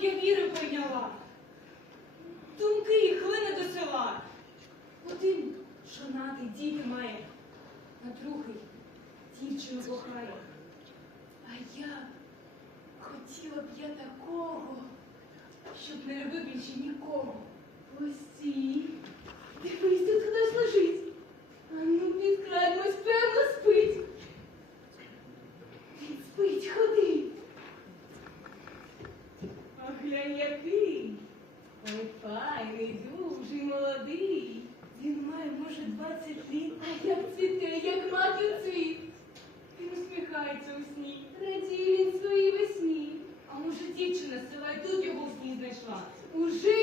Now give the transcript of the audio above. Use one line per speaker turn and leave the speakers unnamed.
я віри прийняла. Думки хлине до села. Один шанатий діти має, а другий дівчину кохає. А я
хотіла б я
такого, щоб не робив більше нікого.
Постій, дивись, тут хтось лежить. А ну підкрадьмось, певно спить. Він спить, ходи поглянь який. Ой, файний,
дуже молодий. Він має, може, 20 літ,
а як цвіте, як мати цвіт.
Він усміхається у
сні, радіє він своїй весні.
А може, дівчина села тут його в сні знайшла.
Уже